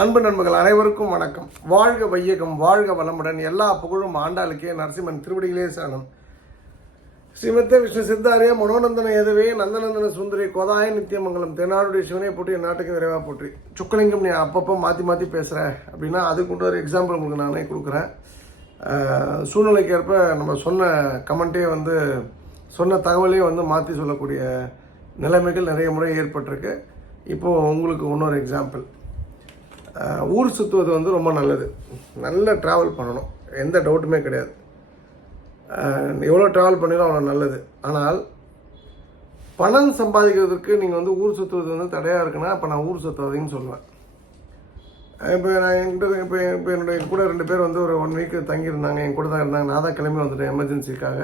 அன்பு நண்பர்கள் அனைவருக்கும் வணக்கம். வாழ்க வையகம் வாழ்க வளமுடன். எல்லா புகழும் ஆண்டாளுக்கே நரசிம்மன் திருவடிகளே சாணம் ஸ்ரீமத்த விஷ்ணு சித்தாரிய மனோநந்தன எதுவே நந்தநந்தன சுந்தரி கோதாய நித்தியமங்கலம் தென்னாடுடைய சிவனை போற்றி என் நாட்டுக்கு விரைவாக போற்றி. சுக்கலிங்கம் நீ அப்பப்போ மாற்றி மாற்றி பேசுகிற அப்படின்னா அதுக்கு ஒரு எக்ஸாம்பிள் உங்களுக்கு நானே கொடுக்குறேன். சூழ்நிலைக்கு ஏற்ப நம்ம சொன்ன கமெண்ட்டே வந்து சொன்ன தகவலே வந்து மாற்றி சொல்லக்கூடிய நிலைமைகள் நிறைய முறை ஏற்பட்டிருக்கு. இப்போது உங்களுக்கு இன்னொரு எக்ஸாம்பிள் ஊர் சுற்றுவது வந்து ரொம்ப நல்லது. நல்ல ட்ராவல் பண்ணணும். எந்த டவுட்டுமே கிடையாது. எவ்வளோ ட்ராவல் பண்ணிடும் அவ்வளோ நல்லது. ஆனால் பணம் சம்பாதிக்கிறதுக்கு நீங்கள் வந்து ஊர் சுற்றுவது வந்து தடையாக இருக்குன்னா அப்போ நான் ஊர் சுற்றாதீங்கன்னு சொல்லுவேன். இப்போ நான் என்கிட்ட இப்போ இப்போ என்னுடைய கூட ரெண்டு பேர் வந்து ஒரு ஒன் வீக் தங்கியிருந்தாங்க. என் கூட தான் இருந்தாங்க. நான் தான் கிளம்பி வந்துட்டேன் எமர்ஜென்சிக்காக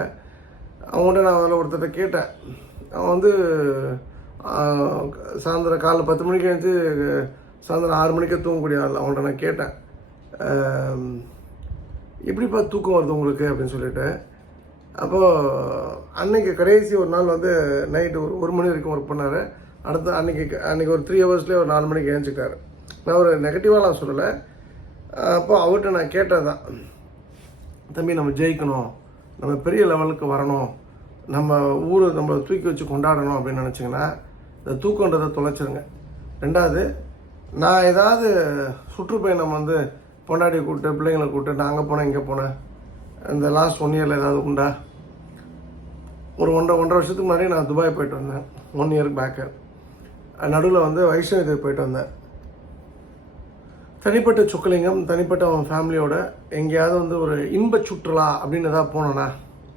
அவங்கள்ட்ட நான் அதில் ஒருத்தர்கிட்ட கேட்டேன். அவன் வந்து சாயந்தரம் காலைல பத்து மணிக்கு எழுந்து சாயந்தரம் ஆறு மணிக்கே தூங்கக்கூடிய ஆள். அவன்கிட்ட நான் கேட்டேன். எப்படிப்பா தூக்கம் வருது உங்களுக்கு அப்படின்னு சொல்லிட்டு. அப்போது அன்னைக்கு கடைசி ஒரு நாள் வந்து நைட்டு ஒரு ஒரு மணி வரைக்கும் ஒர்க் பண்ணார். அடுத்து அன்றைக்கி அன்னைக்கு ஒரு த்ரீ ஹவர்ஸ்லேயே ஒரு நாலு மணிக்கு எழுந்துக்கிட்டாரு நான் ஒரு நெகட்டிவாலாம் சொல்லலை. அப்போ அவர்கிட்ட நான் கேட்டதான் தம்பி நம்ம ஜெயிக்கணும். நம்ம பெரிய லெவலுக்கு வரணும். நம்ம ஊரை நம்ம தூக்கி வச்சு கொண்டாடணும் அப்படின்னு நினச்சிங்கன்னா இந்த தூக்கன்றதை தொலைச்சிருங்க. ரெண்டாவது நான் ஏதாவது சுற்றுப்பயணம் வந்து பொண்டாட்டி கூப்பிட்டு பிள்ளைங்களை கூப்பிட்டு நான் அங்கே போனேன் இங்கே போனேன். இந்த லாஸ்ட் ஒன் இயரில் ஏதாவது உண்டா? ஒரு ஒன்றரை ஒன்றரை வருஷத்துக்கு முன்னாடி நான் துபாய் போயிட்டு வந்தேன். ஒன் இயருக்கு பேக்கு நடுவில் வந்து வைஷ்ணவி தேவி போயிட்டு வந்தேன். தனிப்பட்ட சுக்கலிங்கம் தனிப்பட்ட அவன் ஃபேமிலியோட எங்கேயாவது வந்து ஒரு இன்ப சுற்றுலா அப்படின்னு ஏதாவது போனேண்ணா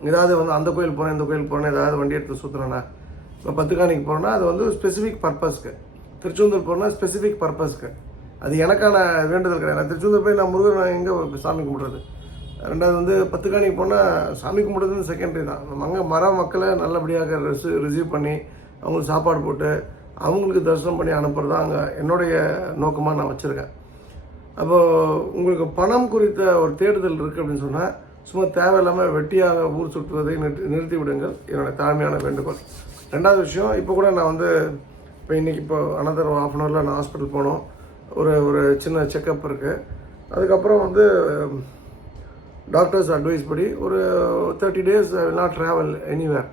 ஏதாவது வந்து அந்த கோயில் போனேன் இந்த கோயில் போகிறேன் ஏதாவது வண்டி எடுத்து சுற்றுறேண்ணா இப்போ பத்துக்காணிக்கு போகிறேன்னா அது வந்து ஸ்பெசிஃபிக் பர்பஸ்க்கு திருச்செந்தூர் போகிறேன்னா ஸ்பெசிஃபிக் பர்பஸ்க்கு அது எனக்கான வேண்டுதல் கிடையாது. நான் திருச்செந்தூர் போய் நான் முருகன் நான் எங்கே சாமி கும்பிட்றது? ரெண்டாவது வந்து பத்துக்காணிக்கு போனால் சாமி கும்பிட்றது செகண்டரி தான். நம்ம அங்கே மர மக்களை நல்லபடியாக ரிசி ரிசீவ் பண்ணி அவங்களுக்கு சாப்பாடு போட்டு அவங்களுக்கு தரிசனம் பண்ணி அனுப்புறது தான் அங்கே என்னுடைய நோக்கமாக நான் வச்சுருக்கேன். அப்போது உங்களுக்கு பணம் குறித்த ஒரு தேடுதல் இருக்குது அப்படின்னு சொன்னால் சும்மா தேவையில்லாமல் வெட்டியாக ஊர் சுற்றுவதை நிறுத்தி நிறுத்தி விடுங்கள். என்னோட தாழ்மையான வேண்டுகோள். ரெண்டாவது விஷயம் இப்போ கூட நான் வந்து இப்போ இன்றைக்கி இப்போ அனதர் ஆஃப் அன் ஹவரில் நான் ஹாஸ்பிட்டல் போனோம். ஒரு ஒரு சின்ன செக்கப் இருக்குது அதுக்கப்புறம் வந்து டாக்டர்ஸ் அட்வைஸ் படி ஒரு thirty days not travel anywhere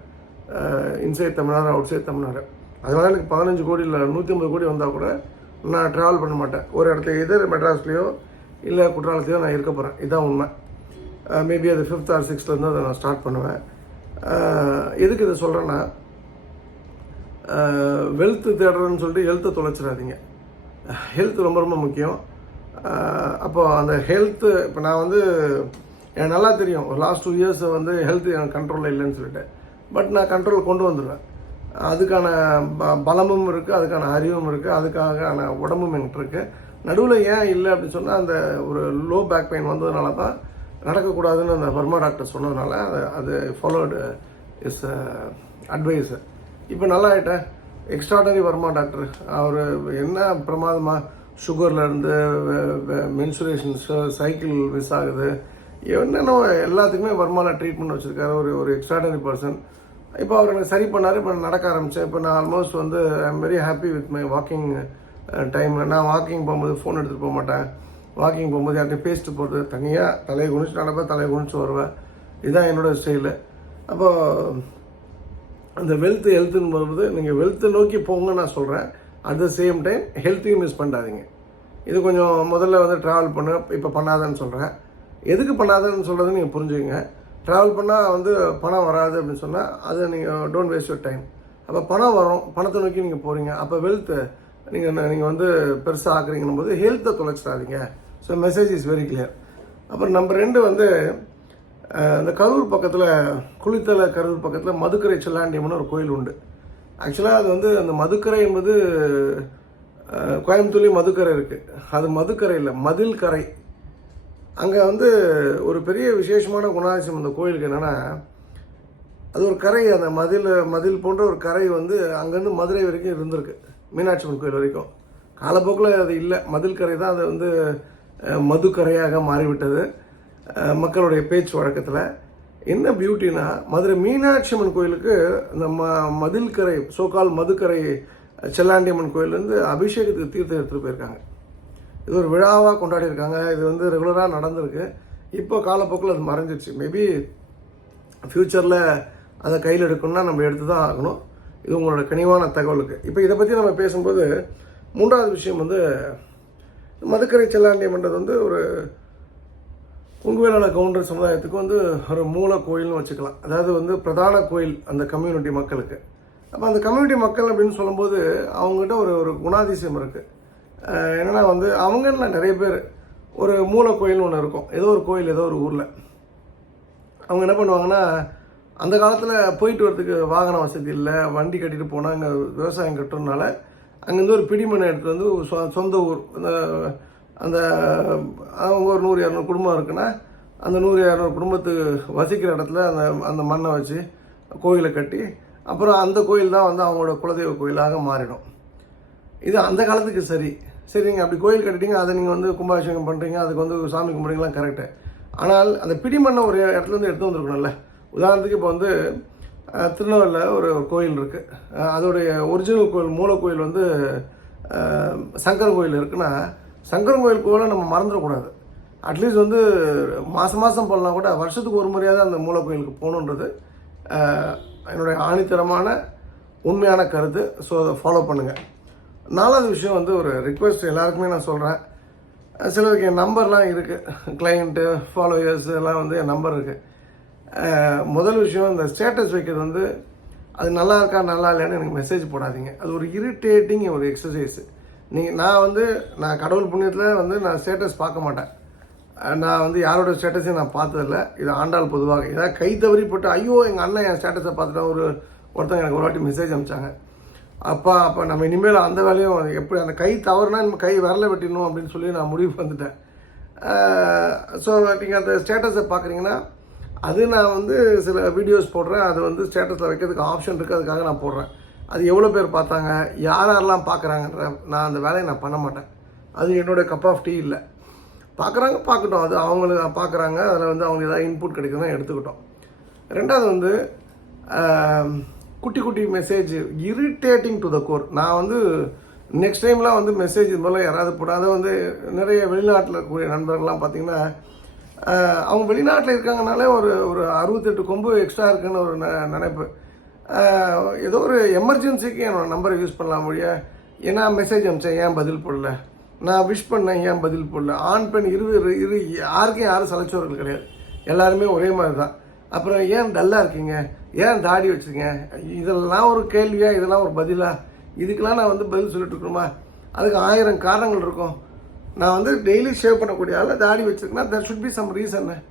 inside Tamil Nadu outside Tamil Nadu அதனால் எனக்கு பதினஞ்சு கோடி இல்லை நூற்றி ஐம்பது கோடி வந்தால் கூட நான் ட்ராவல் பண்ண மாட்டேன். ஒரு இடத்துல எதிர் மெட்ராஸ்லேயோ இல்லை குற்றாலத்தையோ நான் இருக்க போகிறேன் இதுதான் உண்மை. மேபி அது ஃபிஃப்த் ஆர் சிக்ஸ்த்லேருந்து அதை நான் ஸ்டார்ட் பண்ணுவேன். எதுக்கு இதை சொல்கிறேன்னா வெல்த்து தேடுறேன்னு சொல்லிட்டு ஹெல்த்தை தொலைச்சிடாதீங்க. ஹெல்த் ரொம்ப ரொம்ப முக்கியம். அப்போ அந்த ஹெல்த்து இப்போ நான் வந்து எனக்கு நல்லா தெரியும். ஒரு லாஸ்ட் டூ இயர்ஸ் வந்து ஹெல்த் எனக்கு கண்ட்ரோலில் இல்லைன்னு சொல்லிட்டு. பட் நான் கண்ட்ரோல் கொண்டு வந்துடுவேன். அதுக்கான ப பலமும் இருக்குது அதுக்கான அறிவும் இருக்குது அதுக்கான உடம்பும் என்கிட்ட இருக்குது நடுவில் ஏன் இல்லை அப்படின்னு சொன்னால் அந்த ஒரு லோ பேக் பெயின் வந்ததுனால தான் நடக்கக்கூடாதுன்னு அந்த பர்மா டாக்டர் சொன்னதுனால அது அது ஃபாலோடு இஸ் அட்வைஸு இப்போ நல்லா ஆகிட்டேன் எக்ஸ்ட்ராடனரி வருமா டாக்டர் அவர் என்ன பிரமாதமாக சுகர்லேருந்து மென்சுரேஷன் சைக்கிள் மிஸ் ஆகுது. என்னென்ன எல்லாத்துக்குமே வருமான ட்ரீட்மெண்ட் வச்சுருக்காரு. ஒரு ஒரு எக்ஸ்ட்ராடனரி பர்சன் இப்போ அவர் எனக்கு சரி பண்ணார் இப்போ நடக்க ஆரம்பித்தேன் இப்போ நான் ஆல்மோஸ்ட் வந்து I am very happy with my walking time நான் வாக்கிங் போகும்போது ஃபோன் எடுத்துகிட்டு போக மாட்டேன். வாக்கிங் போகும்போது யார்ட்டையும் பேசிட்டு போகிறது தனியாக தலையை குனிச்சு நடப்பேன் தலையை குனிச்சு வருவேன். இதுதான் என்னோட ஸ்டைலு அப்போது அந்த வெல்த் ஹெல்த்துன்னு வரும்போது நீங்கள் வெல்த்தை நோக்கி போங்க நான் சொல்கிறேன் அட் த சேம் டைம் ஹெல்த்தையும் மிஸ் பண்ணாதீங்க. இது கொஞ்சம் முதல்ல வந்து ட்ராவல் பண்ண இப்போ பண்ணாதன்னு சொல்கிறேன் எதுக்கு பண்ணாதன்னு சொல்கிறது நீங்கள் புரிஞ்சுக்கங்க. ட்ராவல் பண்ணால் வந்து பணம் வராது அப்படின்னு சொன்னால் அது நீங்கள் டோன்ட் வேஸ்ட் யூர் டைம் அப்போ பணம் வரும் பணத்தை நோக்கி நீங்கள் போகிறீங்க அப்போ வெல்த்து நீங்கள் நீங்கள் வந்து பெருசாக ஆக்குறீங்கன்னும் போது ஹெல்த்தை தொலைச்சிடாதீங்க. So message is very clear அப்புறம் நம்பர் ரெண்டு வந்து இந்த கரூர் பக்கத்தில் குளித்தலை கரூர் பக்கத்தில் மதுக்கரை செல்லாண்டியம்னு ஒரு கோயில் உண்டு. ஆக்சுவலாக அது வந்து அந்த மதுக்கரை என்பது கோயம்புத்தூர்லேயும் மதுக்கரை இருக்குது அது மதுக்கரை இல்லை மதில் கரை. அங்கே வந்து ஒரு பெரிய விசேஷமான குணாதிசயம் அந்த கோயிலுக்கு என்னென்னா அது ஒரு கரை அந்த மதில் மதில் போன்ற ஒரு கரை வந்து அங்கேருந்து மதுரை வரைக்கும் இருந்திருக்கு மீனாட்சி அம்மன் கோயில் வரைக்கும். காலப்போக்கில் அது இல்லை மதில் கரை தான் அது வந்து மதுக்கரையாக மாறிவிட்டது. மக்களுடைய பேச்சு வழக்கத்தில் என்ன பியூட்டினா மதுரை மீனாட்சி அம்மன் கோயிலுக்கு இந்த ம மதில் சோகால் மதுக்கரை செல்லாண்டியம்மன் கோயிலேருந்து அபிஷேகத்துக்கு தீர்த்தம் எடுத்துகிட்டு போயிருக்காங்க. இது ஒரு விழாவாக கொண்டாடியிருக்காங்க. இது வந்து ரெகுலராக நடந்திருக்கு. இப்போ காலப்போக்கில் அது மறைஞ்சிருச்சு. மேபி ஃப்யூச்சரில் அதை கையில் எடுக்கணும்னா நம்ம எடுத்து தான் ஆகணும். இது உங்களோட கனிவான தகவலுக்கு. இப்போ இதை பற்றி நம்ம பேசும்போது மூன்றாவது விஷயம் வந்து மதுக்கரை செல்லாண்டியம்ன்றது வந்து ஒரு குங்குவேலாள கவுண்டர் சமுதாயத்துக்கு வந்து ஒரு மூல கோயில்னு வச்சுக்கலாம். அதாவது வந்து பிரதான கோயில் அந்த கம்யூனிட்டி மக்களுக்கு. அப்போ அந்த கம்யூனிட்டி மக்கள் அப்படின்னு சொல்லும்போது அவங்ககிட்ட ஒரு ஒரு குணாதிசயம் இருக்குது என்னென்னா வந்து அவங்களில் நிறைய பேர் ஒரு மூல கோயில்னு ஒன்று இருக்கும். ஏதோ ஒரு கோயில் ஏதோ ஒரு ஊரில். அவங்க என்ன பண்ணுவாங்கன்னா அந்த காலத்தில் போயிட்டு வரதுக்கு வாகன வசதி இல்லை வண்டி கட்டிட்டு போனால் அங்கே விவசாயம் கட்டுறதுனால அங்கேருந்து ஒரு பிடிமனை எடுத்து வந்து சொ- சொந்த ஊர் அந்த அவங்க ஒரு நூறு இரநூறு குடும்பம் இருக்குன்னா அந்த நூறு இரநூறு குடும்பத்துக்கு வசிக்கிற இடத்துல அந்த அந்த மண்ணை வச்சு கோயிலை கட்டி அப்புறம் அந்த கோயில் தான் வந்து அவங்களோட குலதெய்வ கோயிலாக மாறிடும். இது அந்த காலத்துக்கு சரி. சரி நீங்கள் அப்படி கோயில் கட்டிட்டீங்க அதை நீங்கள் வந்து கும்பாபிஷேகம் பண்ணுறீங்க அதுக்கு வந்து சாமி கும்பிடுங்கலாம் கரெக்டு ஆனால் அந்த பிடிமண்ணை ஒரு இடத்துலேருந்து எடுத்து வந்திருக்கணும்ல. உதாரணத்துக்கு இப்போ வந்து திருநெல்வேலியில் ஒரு கோயில் இருக்குது அதோடைய ஒரிஜினல் கோயில் மூல கோயில் வந்து சங்கர் கோயில் இருக்குன்னா சங்கரன் கோயில் கோயிலை நம்ம மறந்துடக்கூடாது. அட்லீஸ்ட் வந்து மாதம் மாதம் பண்ணலாம் கூட வருஷத்துக்கு ஒரு முறையாவது அந்த மூல கோயிலுக்கு போகணுன்றது என்னுடைய ஆணித்தரமான உண்மையான கருத்து. ஸோ அதை ஃபாலோ பண்ணுங்கள் நாலாவது விஷயம் வந்து ஒரு ரிக்வெஸ்ட் எல்லாருக்குமே நான் சொல்கிறேன் சிலருக்கு என் நம்பர்லாம் இருக்குது கிளைண்ட்டு ஃபாலோயர்ஸ் எல்லாம் வந்து என் நம்பர் இருக்குது முதல் விஷயம் இந்த ஸ்டேட்டஸ் வைக்கிறது வந்து அது நல்லா இருக்கா நல்லா இல்லையான்னு எனக்கு மெசேஜ் போடாதீங்க. அது ஒரு இரிட்டேட்டிங் ஒரு எக்ஸசைஸு நீ நான் வந்து நான் கடவுள் புண்ணியத்தில் வந்து நான் ஸ்டேட்டஸ் பார்க்க மாட்டேன். நான் வந்து யாரோட ஸ்டேட்டஸையும் நான் பார்த்ததில்ல. இது ஆண்டாள் பொதுவாக. ஏதாவது கை தவறி போட்டு ஐயோ எங்கள் அண்ணன் என் ஸ்டேட்டஸை பார்த்துட்டா ஒரு ஒருத்தங்க எனக்கு ஒரு வாட்டி மெசேஜ் அனுப்பிச்சாங்க. அப்பா அப்போ நம்ம இனிமேல் அந்த வேலையும் எப்படி அந்த கை தவறுனா நம்ம கை விரல வெட்டிடணும் அப்படின்னு சொல்லி நான் முடிவு வந்துட்டேன். ஸோ நீங்கள் அந்த ஸ்டேட்டஸை பார்க்குறீங்கன்னா அது நான் வந்து சில வீடியோஸ் போடுறேன். அது வந்து ஸ்டேட்டஸில் வைக்கிறதுக்கு ஆப்ஷன் இருக்குது அதுக்காக நான் போடுறேன். அது எவ்வளோ பேர் பார்த்தாங்க யார் யாரெல்லாம் பார்க்குறாங்கன்ற நான் அந்த வேலையை நான் பண்ண மாட்டேன். அது என்னுடைய கப் ஆஃப் டீ இல்லை. பார்க்குறாங்க பார்க்கட்டும். அது அவங்களுக்கு பார்க்குறாங்க அதில் வந்து அவங்களுக்கு ஏதாவது இன்புட் கிடைக்குதுன்னா எடுத்துக்கிட்டோம். ரெண்டாவது வந்து குட்டி குட்டி message irritating to the core நான் வந்து நெக்ஸ்ட் டைம்லாம் வந்து மெசேஜ் இது போல் யாராவது போடாத வந்து நிறைய வெளிநாட்டில் இருக்கக்கூடிய நண்பர்கள்லாம் பார்த்தீங்கன்னா அவங்க வெளிநாட்டில் இருக்காங்கனாலே ஒரு ஒரு அறுபத்தெட்டு கொம்பு எக்ஸ்ட்ரா இருக்குன்னு ஒரு ந நினைப்பு. ஏதோ ஒரு எமர்ஜென்சிக்கு என்னோடய நம்பரை யூஸ் பண்ணலாம் மொழிய. ஏன்னா மெசேஜ் அனுப்பிச்சேன் ஏன் பதில் போடல? நான் விஷ் பண்ணேன் ஏன் பதில் போடல? ஆண் பெண் இரு இரு- இரு யாருக்கும் யாரும் சலைச்சவர்கள் கிடையாது. எல்லாருமே ஒரே மாதிரி தான் அப்புறம் ஏன் டல்லாக இருக்கீங்க? ஏன் தாடி வச்சிருக்கீங்க? இதெல்லாம் ஒரு கேள்வியா? இதெல்லாம் ஒரு பதிலா? இதுக்கெல்லாம் நான் வந்து பதில் சொல்லிட்டு இருக்கணுமா? அதுக்கு ஆயிரம் காரணங்கள் இருக்கும். நான் வந்து டெய்லி ஷேவ் பண்ணக்கூடிய ஆள் தாடி வச்சிருக்கேன்னா that should be some reason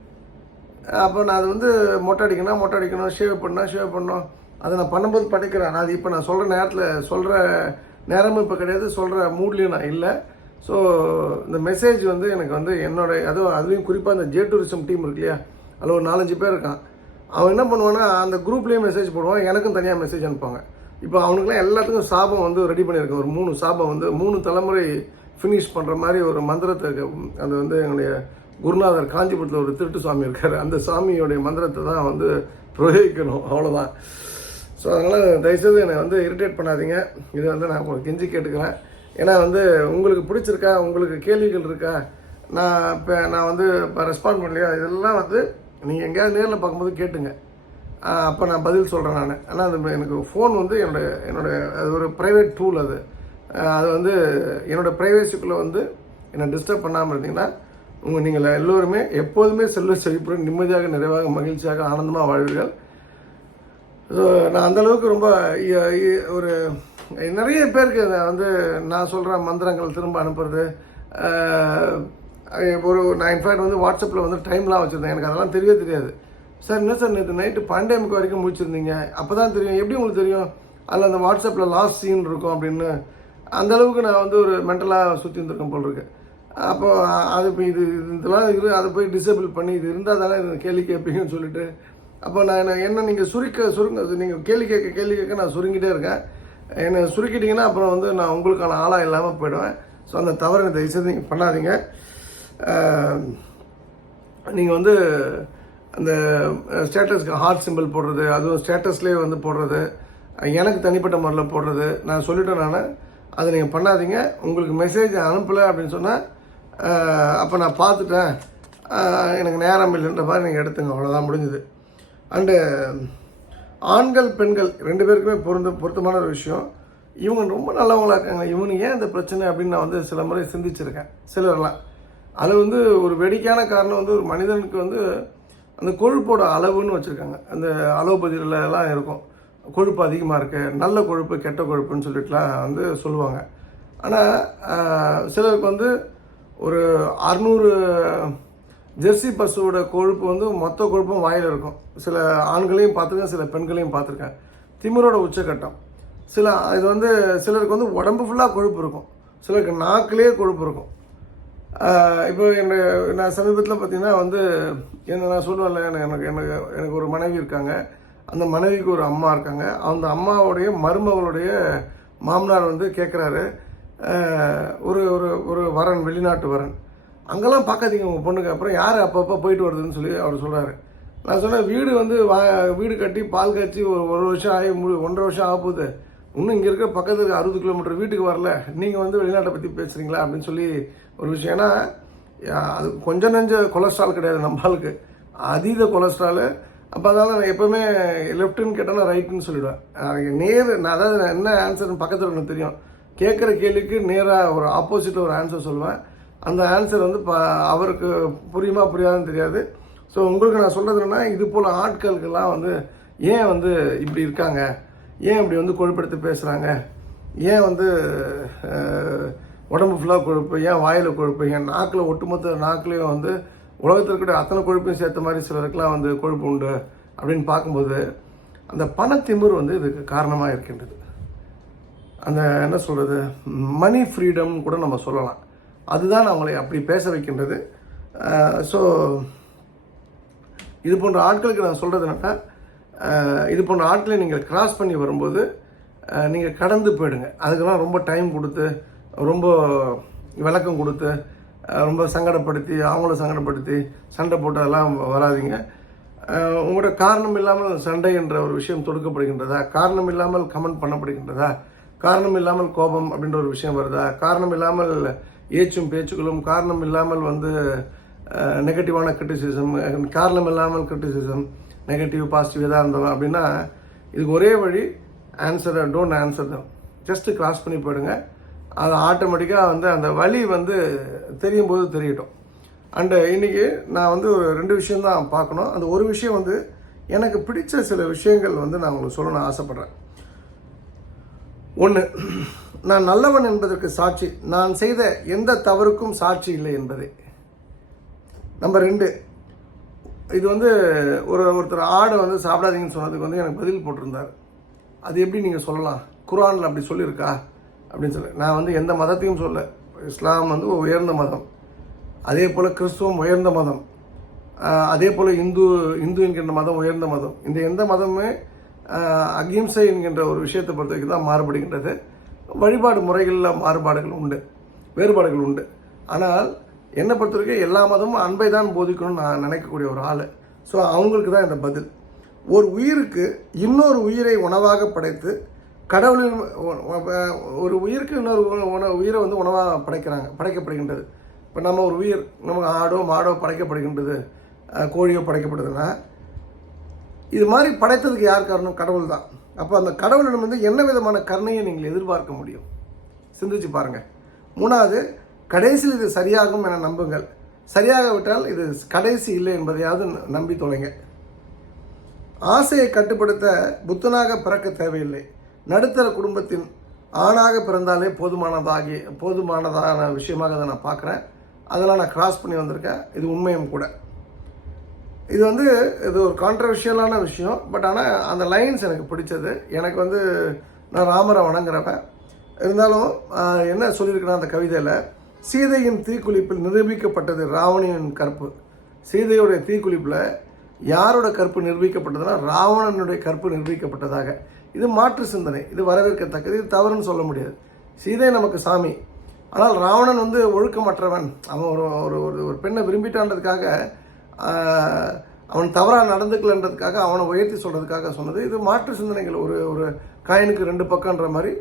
அப்போ நான் அது வந்து மொட்டை அடிக்கணும் மொட்டை அடிக்கணும் ஷேவ் பண்ணால் ஷேவ் பண்ணோம் அதை நான் பண்ணும்போது படிக்கிறேன் அது இப்போ நான் சொல்கிற நேரத்தில் சொல்கிற நேரமும் இப்போ கிடையாது. சொல்கிற மூட்லேயும் நான் இல்லை. ஸோ இந்த மெசேஜ் வந்து எனக்கு வந்து என்னோடய அதுவும் அதுலேயும் குறிப்பாக இந்த ஜே டூரிசம் டீம் இருக்கு இல்லையா? அதில் ஒரு நாலஞ்சு பேர் இருக்கான். அவன் என்ன பண்ணுவான்னா அந்த குரூப்லேயும் மெசேஜ் போடுவான். எனக்கும் தனியாக மெசேஜ் அனுப்புவாங்க. இப்போ அவனுக்குலாம் எல்லாத்துக்கும் சாபம் வந்து ரெடி பண்ணியிருக்கேன் ஒரு மூணு சாபம் வந்து மூணு தலைமுறை ஃபினிஷ் பண்ணுற மாதிரி ஒரு மந்திரத்தை அது வந்து எங்களுடைய குருநாதர் காஞ்சிபுரத்தில் ஒரு திருட்டு சாமி இருக்கார். அந்த சாமியோடைய மந்திரத்தை தான் வந்து பிரயோகிக்கணும். அவ்வளோதான் ஸோ அதனால் தயவுசெய்து என்னை வந்து இரிட்டேட் பண்ணாதீங்க. இது வந்து நான் உங்களுக்கு கெஞ்சி கேட்டுக்கிறேன். ஏன்னா வந்து உங்களுக்கு பிடிச்சிருக்கா? உங்களுக்கு கேள்விகள் இருக்கா? நான் இப்போ நான் வந்து இப்போ ரெஸ்பாண்ட் பண்ணலையா? இதெல்லாம் வந்து நீங்கள் எங்கேயாவது நேரில் பார்க்கும்போது கேட்டுங்க. அப்போ நான் பதில் சொல்கிறேன் நான். ஆனால் அது எனக்கு ஃபோன் வந்து என்னோடய என்னோடய அது ஒரு ப்ரைவேட் டூல் அது. அது வந்து என்னோடய ப்ரைவேசிக்குள்ளே வந்து என்னை டிஸ்டர்ப் பண்ணாமல் இருந்தீங்கன்னா உங்கள் நீங்கள் எல்லோருமே எப்போதுமே செல்வ செழிப்புடன் நிம்மதியாக நிறைவாக மகிழ்ச்சியாக ஆனந்தமாக வாழ்வீர்கள். ஸோ நான் அந்தளவுக்கு ரொம்ப ஒரு நிறைய பேருக்கு நான் வந்து நான் சொல்கிற மந்திரங்கள் திரும்ப அனுப்புறது ஒரு நான் இன்ஃபேக்ட் வந்து வாட்ஸ்அப்பில் வந்து டைம்லாம் வச்சுருந்தேன். எனக்கு அதெல்லாம் தெரியவே தெரியாது. சார் என்ன சார் நேற்று நைட்டு பண்டேமுக்கு வரைக்கும் முடிச்சிருந்தீங்க அப்போ தான் தெரியும். எப்படி உங்களுக்கு தெரியும்? அதில் அந்த வாட்ஸ்அப்பில் லாஸ்ட் சீன் இருக்கும் அப்படின்னு. அந்த அளவுக்கு நான் வந்து ஒரு மென்டலாக சுற்றி இருந்திருக்கேன் போல் இருக்கு. அப்போ அது இப்போ இது இதெல்லாம் இரு அதை போய் டிசேபிள் பண்ணி இது இருந்தால் தானே இது கேள்வி கேட்பீங்கன்னு சொல்லிட்டு அப்போ நான் என்ன- என்ன நீங்கள் சுருக்க சுருங்க நீங்கள் கேள்வி கேட்க கேள்வி கேட்க நான் சுருங்கிட்டே இருக்கேன். என்னை சுருக்கிட்டிங்கன்னா அப்புறம் வந்து நான் உங்களுக்கான ஆளாக இல்லாமல் போயிடுவேன். ஸோ அந்த தவறு தயவுசெய்து நீங்கள் பண்ணாதீங்க. நீங்கள் வந்து அந்த ஸ்டேட்டஸ்க்கு ஹார்ட் சிம்பிள் போடுறது அதுவும் ஸ்டேட்டஸ்லேயே வந்து போடுறது எனக்கு தனிப்பட்ட முறையில் போடுறது நான் சொல்லிட்டேன் நான். அதை நீங்கள் பண்ணாதீங்க. உங்களுக்கு மெசேஜ் அனுப்பலை அப்படின்னு சொன்னால் அப்போ நான் பார்த்துட்டேன். எனக்கு நேரம் இல்லைன்ற மாதிரி நீங்கள் எடுத்துங்க. அவ்வளோதான் முடிஞ்சுது. அண்டு ஆண்கள் பெண்கள் ரெண்டு பேருக்குமே பொருந்த பொருத்தமான ஒரு விஷயம். இவங்க ரொம்ப நல்லவங்களா இருக்காங்க. இவனுக்கு ஏன் இந்த பிரச்சனை அப்படின்னு நான் வந்து சில முறை சிந்திச்சிருக்கேன். சிலர்லாம். அது வந்து ஒரு வெடிக்கான காரணம் வந்து ஒரு மனிதனுக்கு வந்து அந்த கொழுப்போட அளவுன்னு வச்சுருக்காங்க. அந்த அலோபதியில இருக்கும். கொழுப்பு அதிகமாக இருக்குது நல்ல கொழுப்பு கெட்ட கொழுப்புன்னு சொல்லிட்டுலாம் வந்து சொல்லுவாங்க. ஆனால் சிலருக்கு வந்து ஒரு அறநூறு ஜெர்சி பசுவோட கொழுப்பு வந்து மொத்த கொழுப்பும் வாயில் இருக்கும். சில ஆண்களையும் பார்த்துருக்கேன் சில பெண்களையும் பார்த்துருக்கேன். திமிரோட உச்சக்கட்டம். சில இது வந்து சிலருக்கு வந்து உடம்பு ஃபுல்லாக கொழுப்பு இருக்கும். சிலருக்கு நாக்கிலே கொழுப்பு இருக்கும். இப்போ என்னை நான் சமீபத்தில் பார்த்தீங்கன்னா வந்து என்ன நான் சொல்லுவேன்ல எனக்கு எனக்கு எனக்கு எனக்கு ஒரு மனைவி இருக்காங்க. அந்த மனைவிக்கு ஒரு அம்மா இருக்காங்க. அந்த அம்மாவுடைய மருமகளுடைய மாமனார் வந்து கேட்குறாரு ஒரு ஒரு ஒரு வரன் வெளிநாட்டு வரன். அங்கெல்லாம் பார்க்காதீங்க உங்கள் பொண்ணுக்கு. அப்புறம் யார் அப்பப்போ போயிட்டு வருதுன்னு சொல்லி அவர் சொல்கிறாரு நான் சொன்னேன் வீடு வந்து வா வீடு கட்டி பால் காய்ச்சி ஒரு ஒரு வருஷம் ஆகி முடி ஒன்றரை வருஷம் ஆக போகுது. இன்னும் இங்கே இருக்க பக்கத்துக்கு அறுபது கிலோமீட்டர் வீட்டுக்கு வரல. நீங்கள் வந்து வெளிநாட்டை பற்றி பேசுகிறீங்களா அப்படின்னு சொல்லி ஒரு விஷயம். ஏன்னா அது கொஞ்சம் நெஞ்ச கொலஸ்ட்ரால் கிடையாது நம்ம ஆளுக்கு அதீத கொலஸ்ட்ராலு. அப்போ அதனால் நான் எப்போவுமே லெஃப்ட்டுன்னு கேட்டால் நான் ரைட்டுன்னு சொல்லிடுவேன். எனக்கு நேர் நான் அதாவது என்ன ஆன்சர்னு பக்கத்தில் எனக்கு தெரியும். கேட்குற கேள்விக்கு நேராக ஒரு ஆப்போசிட்டில் ஒரு ஆன்சர் சொல்லுவேன். அந்த ஆன்சர் வந்து ப அவருக்கு புரியுமா புரியாதுன்னு தெரியாது. ஸோ உங்களுக்கு நான் சொல்கிறது என்னென்னா இது போல் ஆட்களுக்கெல்லாம் வந்து ஏன் வந்து இப்படி இருக்காங்க? ஏன் இப்படி வந்து கொழுப்படுத்தி பேசுகிறாங்க ஏன் வந்து உடம்பு ஃபுல்லாக கொழுப்பு ஏன் வாயில் கொழுப்பு? ஏன் நாக்கில் ஒட்டுமொத்த நாக்குலேயும் வந்து உலகத்தில் இருக்கிற அத்தனை கொழுப்பையும் சேர்த்த மாதிரி சிலருக்குலாம் வந்து கொழுப்பு உண்டு அப்படின்னு பார்க்கும்போது அந்த பணத்திமிர் வந்து இதுக்கு காரணமாக இருக்கின்றது. அந்த என்ன சொல்கிறது மணி ஃப்ரீடம் கூட நம்ம சொல்லலாம். அதுதான் அவங்களை அப்படி பேச வைக்கின்றது. ஸோ இது போன்ற ஆட்களுக்கு நான் சொல்கிறது இது போன்ற ஆட்களை நீங்கள் கிராஸ் பண்ணி வரும்போது நீங்கள் கடந்து போயிடுங்க. அதுக்கெல்லாம் ரொம்ப டைம் கொடுத்து ரொம்ப விளக்கம் கொடுத்து ரொம்ப சங்கடப்படுத்தி அவங்கள சங்கடப்படுத்தி சண்டை போட்டு அதெல்லாம் வராதீங்க. உங்களோட காரணம் இல்லாமல் சண்டை என்ற ஒரு விஷயம் தொடுக்கப்படுகின்றதா? காரணம் இல்லாமல் கமெண்ட் பண்ணப்படுகின்றதா? காரணம் இல்லாமல் கோபம் அப்படின்ற ஒரு விஷயம் வருதா? காரணம் இல்லாமல் ஏச்சும் பேச்சுக்களும் காரணம் இல்லாமல் வந்து நெகட்டிவான கிரிட்டிசிசம் காரணம் இல்லாமல் கிரிட்டிசிசம் நெகட்டிவ் பாசிட்டிவ் எதாக இருந்தோம் அப்படின்னா இதுக்கு ஒரே வழி ஆன்சர் டோன்ட் ஆன்சர் தான். ஜஸ்ட்டு கிராஸ் பண்ணி போயிடுங்க. அது ஆட்டோமேட்டிக்காக வந்து அந்த வழி வந்து தெரியும் போது தெரியட்டும். அண்டு இன்னைக்கு நான் வந்து ஒரு ரெண்டு விஷயம் தான் பார்க்கணும். அந்த ஒரு விஷயம் வந்து எனக்கு பிடிச்ச சில விஷயங்கள் வந்து நான் உங்களுக்கு சொல்லணும்னு ஆசைப்பட்றேன். ஒன்று நான் நல்லவன் என்பதற்கு சாட்சி. நான் செய்த எந்த தவறுக்கும் சாட்சி இல்லை என்பதே. நம்பர் ரெண்டு. இது வந்து ஒரு ஒருத்தர் ஆடை வந்து சாப்பிடாதீங்கன்னு சொன்னதுக்கு வந்து எனக்கு பதில் போட்டிருந்தார். அது எப்படி நீங்கள் சொல்லலாம்? குரானில் அப்படி சொல்லியிருக்கா? அப்படின்னு சொல்லி. நான் வந்து எந்த மதத்தையும் சொல்ல. இஸ்லாம் வந்து உயர்ந்த மதம். அதே போல் கிறிஸ்துவம் உயர்ந்த மதம். அதே போல் இந்து இந்து என்கின்ற மதம் உயர்ந்த மதம். இந்த எந்த மதமுமே அகிம்சை என்கின்ற ஒரு விஷயத்தை பொறுத்த வரைக்கும் தான் மாறுபடுகின்றது. வழிபாடு முறைகளில் மாறுபாடுகள் உண்டு வேறுபாடுகள் உண்டு. ஆனால் என்னை பொறுத்த வரைக்கும் எல்லா மதமும் அன்பை தான் போதிக்கணும்னு நான் நினைக்கக்கூடிய ஒரு ஆள். ஸோ அவங்களுக்கு தான் இந்த பதில். ஒரு உயிருக்கு இன்னொரு உயிரை உணவாக படைத்து கடவுளின் ஒரு உயிருக்கு இன்னொரு உண- உயிரை வந்து உணவாக படைக்கிறாங்க படைக்கப்படுகின்றது. இப்போ நம்ம ஒரு உயிர் நமக்கு ஆடோ மாடோ படைக்கப்படுகின்றது கோழியோ படைக்கப்படுதுன்னா இது மாதிரி படைத்ததுக்கு யார் காரணம்? கடவுள் தான் அப்போ அந்த கடவுளிடம் வந்து என்ன விதமான கருணையை நீங்கள் எதிர்பார்க்க முடியும்? சிந்திச்சு பாருங்கள் மூணாவது கடைசியில் இது சரியாகும் என நம்புங்கள். சரியாக விட்டால் இது கடைசி இல்லை என்பதையாவது நம்பி தொலைங்க. ஆசையை கட்டுப்படுத்த புத்தனாக பிறக்க தேவையில்லை. நடுத்தர குடும்பத்தின் ஆணாக பிறந்தாலே போதுமானதாகி போதுமானதான விஷயமாக அதை நான் பார்க்குறேன். அதெல்லாம் நான் கிராஸ் பண்ணி வந்திருக்கேன். இது உண்மையும் கூட. இது வந்து இது ஒரு கான்ட்ரவர்ஷியலான விஷயம் பட் ஆனால் அந்த லைன்ஸ் எனக்கு பிடிச்சது. எனக்கு வந்து நான் ராமரை வணங்குறவன். இருந்தாலும் என்ன சொல்லியிருக்கிறேன் அந்த கவிதையில்? சீதையின் தீக்குளிப்பில் நிரூபிக்கப்பட்டது ராவணியின் கற்பு. சீதையுடைய தீக்குளிப்பில் யாரோட கற்பு நிரூபிக்கப்பட்டதுன்னா ராவணனுடைய கற்பு நிரூபிக்கப்பட்டதாக. இது மாற்று சிந்தனை இது வரவேற்கத்தக்கது இது தவறுன்னு சொல்ல முடியாது. சீதை நமக்கு சாமி. ஆனால் ராவணன் வந்து ஒழுக்கமற்றவன். அவன் ஒரு ஒரு ஒரு ஒரு பெண்ணை விரும்பிட்டான்றதுக்காக அவன் தவறாக நடந்துக்கலன்றதுக்காக அவனை உயர்த்தி சொல்கிறதுக்காக சொன்னது. இது மாற்று சிந்தனைகள். ஒரு ஒரு காயினுக்கு ரெண்டு பக்கம்ன்ற மாதிரி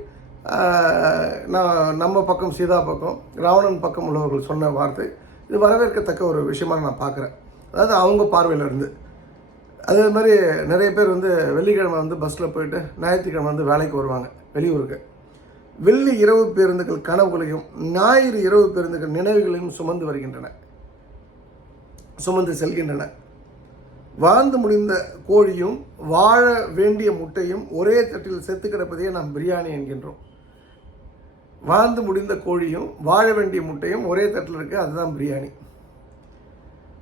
நான் நம்ம பக்கம் சீதா பக்கம் ராவணன் பக்கம் உள்ளவர்கள் சொன்ன வார்த்தை இது வரவேற்கத்தக்க ஒரு விஷயமா நான் பார்க்குறேன். அதாவது அவங்க பார்வையிலேருந்து. அதே மாதிரி நிறைய பேர் வந்து வெள்ளிக்கிழமை வந்து பஸ்ஸில் போயிட்டு ஞாயிற்றுக்கிழமை வந்து வேலைக்கு வருவாங்க வெளியூருக்கு. வெள்ளி இரவு பேருந்துகள் கனவுகளையும் ஞாயிறு இரவு பேருந்துகள் நினைவுகளையும் சுமந்து வருகின்றன. சுமந்து செல்கின்றன. வாழ்ந்து முடிந்த கோழியும் வாழ வேண்டிய முட்டையும் ஒரே தட்டில் செத்து கிடப்பதையே நாம் பிரியாணி என்கின்றோம். வாழ்ந்து முடிந்த கோழியும் வாழ வேண்டிய முட்டையும் ஒரே தட்டில் இருக்குது அதுதான் பிரியாணி.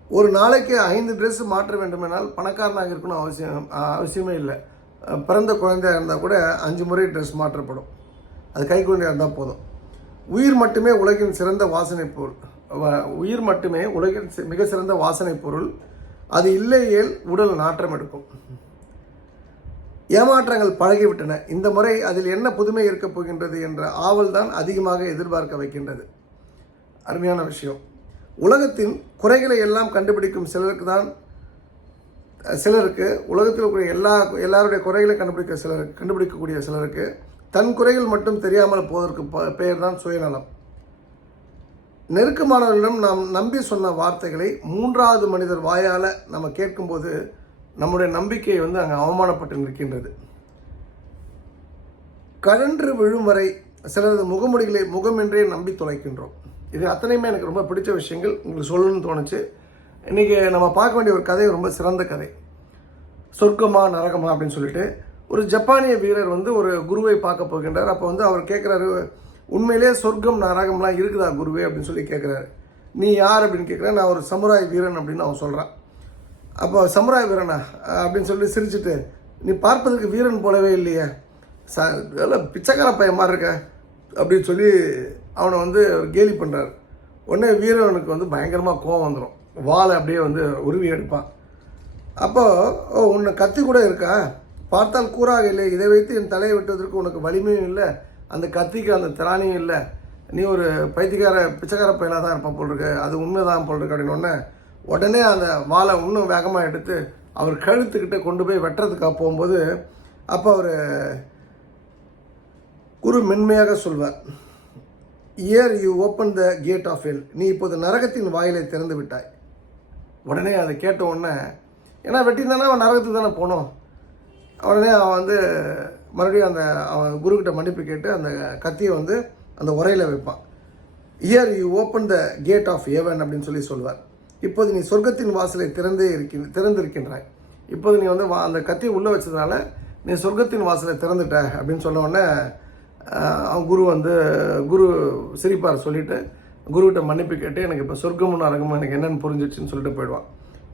ஒரு நாளைக்கு ஐந்து ட்ரெஸ் மாற்ற வேண்டுமென்றால் பணக்காரனாக இருக்கணும் அவசியம் அவசியமே இல்லை. பிறந்த குழந்தையாக இருந்தால் கூட அஞ்சு முறை ட்ரெஸ் மாற்றப்படும். அது கை குழந்தையாக இருந்தால் போதும். உயிர் மட்டுமே உலகின் சிறந்த வாசனை பொருள். உயிர் மட்டுமே உலகில் மிக சிறந்த வாசனை பொருள். அது இல்லையேல் உடல் நாற்றம் எடுக்கும். ஏமாற்றங்கள் பழகிவிட்டன. இந்த முறை அதில் என்ன புதுமை இருக்கப் போகின்றது என்ற ஆவல் தான் அதிகமாக எதிர்பார்க்க வைக்கின்றது. அருமையான விஷயம். உலகத்தின் குறைகளை எல்லாம் கண்டுபிடிக்கும் சிலருக்கு தான் சிலருக்கு உலகத்தில் இருக்கிற எல்லா எல்லாருடைய குறைகளை கண்டுபிடிக்க சிலருக்கு கண்டுபிடிக்கக்கூடிய சிலருக்கு தன் குறைகள் மட்டும் தெரியாமல் போவதற்கு ப- பெயர் தான் சுயநலம். நெருக்கமானவர்களிடம் நாம் நம்பி சொன்ன வார்த்தைகளை மூன்றாவது மனிதர் வாயால் நம்ம கேட்கும்போது நம்முடைய நம்பிக்கை வந்து அங்கே அவமானப்பட்டு நிற்கின்றது. கழன்று விழும் வரை சிலரது முகமுடிகளை முகமென்றே நம்பி தொலைக்கின்றோம். இது அத்தனையுமே எனக்கு ரொம்ப பிடிச்ச விஷயங்கள். உங்களுக்கு சொல்லணும்னு தோணுச்சு. இன்றைக்கி நம்ம பார்க்க வேண்டிய ஒரு கதை ரொம்ப சிறந்த கதை. சொர்க்கமா நரகமா அப்படின்னு சொல்லிட்டு ஒரு ஜப்பானிய வீரர் வந்து ஒரு குருவை பார்க்க போகின்றார். அப்போ வந்து அவர் கேட்குறாரு உண்மையிலே சொர்க்கம் நரகம்லாம் இருக்குதா குருவே அப்படின்னு சொல்லி கேட்குறாரு நீ யார் அப்படின்னு கேட்குறேன் நான் ஒரு சமுராய் வீரன் அப்படின்னு அவன் சொல்கிறான் அப்போ சமுராய் வீரனா? அப்படின்னு சொல்லி சிரிச்சிட்டு நீ பார்ப்பதற்கு வீரன் போலவே இல்லையே. ச எல்லாம் பிச்சைக்கார பையன் மாதிரி இருக்க அப்படின்னு சொல்லி அவனை வந்து கேலி பண்ணுறாரு உடனே வீரனுக்கு வந்து பயங்கரமாக கோவம் வந்துடும் வாளை அப்படியே வந்து உருவி எடுப்பான். அப்போது உன்னை கத்தி கூட இருக்கா? பார்த்தால் கூறாக இல்லை இதை வைத்து என் தலையை வெட்டுவதற்கு உனக்கு வலிமையும் இல்லை. அந்த கத்திக்கு அந்த திராணியும் இல்லை. நீ ஒரு பைத்தியக்கார பிச்சைக்கார பையனாக தான் இருப்ப போல் இருக்கு அது உண்மைதான் போல் இருக்கு அப்படின்னு உடனே அந்த வாழை இன்னும் வேகமாக எடுத்து அவர் கழுத்துக்கிட்ட கொண்டு போய் வெட்டுறதுக்காக போகும்போது அப்போ அவர் குரு மென்மையாக சொல்வார். Here you open the gate of hell நீ இப்போது நரகத்தின் வாயிலை திறந்து விட்டாய். உடனே அதை கேட்ட உடனே ஏன்னா வெட்டியிருந்தானே அவன் நரகத்துக்கு தானே போகணும் உடனே அவன் வந்து மறுபடியும் அந்த அவன் குருக்கிட்ட மன்னிப்பு கேட்டு அந்த கத்தியை வந்து அந்த உரையில் வைப்பான். Here you open the gate of heaven அப்படின்னு சொல்லி சொல்வார். இப்போது நீ சொர்க்கத்தின் வாசலை திறந்தே இருக்கின் திறந்திருக்கின்றாய். இப்போது நீ வந்து வா- அந்த கத்தியை உள்ளே வச்சதுனால நீ சொர்க்கத்தின் வாசலை திறந்துட்ட அப்படின்னு சொன்ன உடனே அவன் குரு வந்து குரு சிரிப்பார் சொல்லிட்டு குருக்கிட்ட மன்னிப்பு கேட்டு எனக்கு இப்போ சொர்க்கமும் நரகமும் எனக்கு என்னென்னு புரிஞ்சிச்சுன்னு சொல்லிட்டு போயிடுவான்.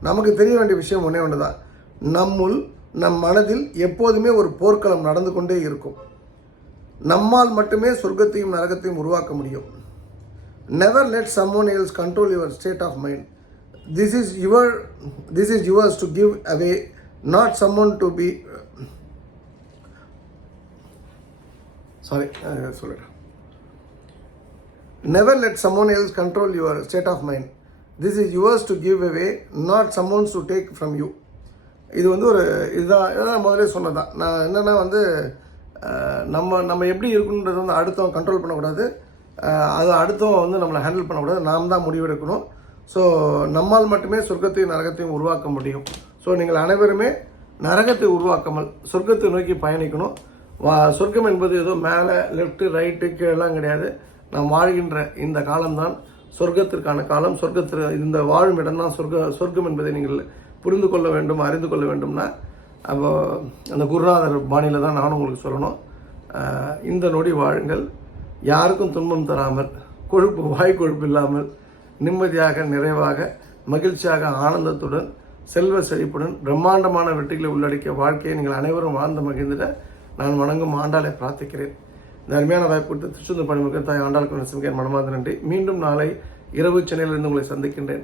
நமக்கு தெரிய வேண்டிய விஷயம் ஒன்றே ஒன்று தான் நம்முள் நம் மனதில் எப்போதுமே ஒரு போர்க்களம் நடந்து கொண்டே இருக்கும். நம்மால் மட்டுமே சொர்க்கத்தையும் நரகத்தையும் உருவாக்க முடியும். Never let someone else control your state of mind this is your this is yours to give away not someone to be sorry சொல்லிடுறேன் never let someone else control your state of mind this is yours to give away not someone's to take from you இது வந்து ஒரு இதுதான் இதான் முதலே சொன்னதான் நான் என்னென்னா வந்து நம்ம நம்ம எப்படி இருக்கணுன்றது வந்து அடுத்தவன் கண்ட்ரோல் பண்ணக்கூடாது. அது அடுத்தவன் வந்து நம்மளை ஹேண்டில் பண்ணக்கூடாது. நாம் தான் முடிவெடுக்கணும். ஸோ நம்மால் மட்டுமே சொர்க்கத்தையும் நரகத்தையும் உருவாக்க முடியும். ஸோ நீங்கள் அனைவருமே நரகத்தை உருவாக்காமல் சொர்க்கத்தை நோக்கி பயணிக்கணும். வா சொர்க்கம் என்பது ஏதோ மேலே லெஃப்ட்டு ரைட்டு கீழெல்லாம் கிடையாது. நாம் வாழ்கின்ற இந்த காலம்தான் சொர்க்கத்திற்கான காலம். சொர்க்கத்தில் இந்த வாழும் இடம்தான் சொர்க்க சொர்க்கம் என்பதை நீங்கள் புரிந்து கொள்ள வேண்டும் அறிந்து கொள்ள வேண்டும்னா அப்போ அந்த குருநாதர் பாணியில் தான் நானும் உங்களுக்கு சொல்லணும். இந்த நொடி வாழுங்கள் யாருக்கும் துன்பம் தராமல் கொழுப்பு வாய் கொழுப்பு இல்லாமல் நிம்மதியாக நிறைவாக மகிழ்ச்சியாக ஆனந்தத்துடன் செல்வ செழிப்புடன் பிரம்மாண்டமான வெற்றிகளை உள்ளடக்கிய வாழ்க்கையை நீங்கள் அனைவரும் வாழ்ந்து மகிழ்ந்திட நான் வணங்கும் ஆண்டாளை பிரார்த்திக்கிறேன். இந்த அருமையான வாய்ப்பு கொடுத்து திருச்செந்தூர் பணிமுகத்தாய் தாய் ஆண்டாள் கணேசன் மனமார்ந்த நன்றி. மீண்டும் நாளை இரவு சென்னையிலிருந்து உங்களை சந்திக்கின்றேன்.